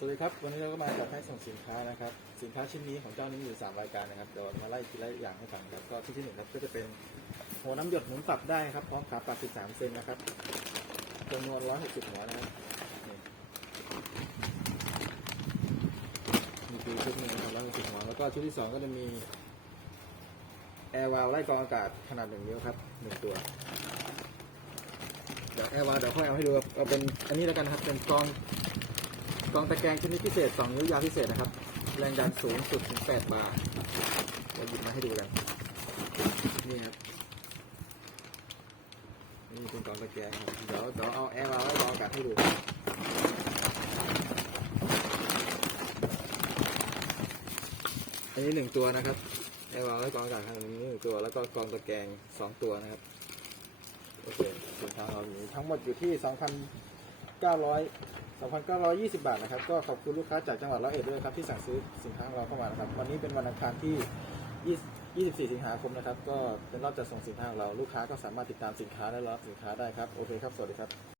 สวัสดีครับ วันนี้เราก็มาจัดให้ส่งสินค้านะครับ สินค้าชิ้นนี้ของเจ้านี้มีอยู่3รายการนะครับเดี๋ยวมาไล่ทีละอย่างให้ฟังครับก็ที่ที่หนึ่งครับก็จะเป็นหัวน้ำหยดหมุนปรับได้ครับพร้อมขาปรับ13เซนนะครับจำนวน160หัวนะครับมีคือชุดหนึ่งครับ160หัวแล้วก็ชุดที่สองก็จะมีแอร์วาลไล่กรองอากาศขนาดหนึ่งนิ้วครับหนึ่งตัวเดี๋ยวแอร์วาลเดี๋ยวค่อยเอาให้ดูครับเอาเป็นอันนี้แล้วกันนะครับเป็นกรอง องตะแกรงชนิดพิเศษ 2 นิ้วยาวพิเศษนะครับ แรงดันสูงสุดถึง 8 บาร์เราหยิบมาให้ดูกันนี่ครับ นี่เป็นกองตะแกรงครับเดี๋ยวเดี๋ยวเอาแอร์มาไว้รออากาศให้ดูอันนี้หนึ่งตัวนะครับแอร์วาล์วไว้กองอากาศครับอันนี้หนึ่งตัว แล้วก็กองตะแกรงสองตัวนะครับ โอเคสินค้าเราอยู่ทั้งหมดอยู่ที่2,900 2,920 บาทนะครับ ก็ขอบคุณลูกค้าจากจังหวัดร้อยเอ็ดด้วยครับที่สั่งซื้อสินค้าของเราเข้ามานะครับ วันนี้เป็นวันอังคารที่20 24สิงหาคมนะครับ ก็เป็นรอบจัดส่งสินค้าของเรา ลูกค้าก็สามารถติดตามสินค้าและรับสินค้าได้ครับ โอเคครับ สวัสดีครับ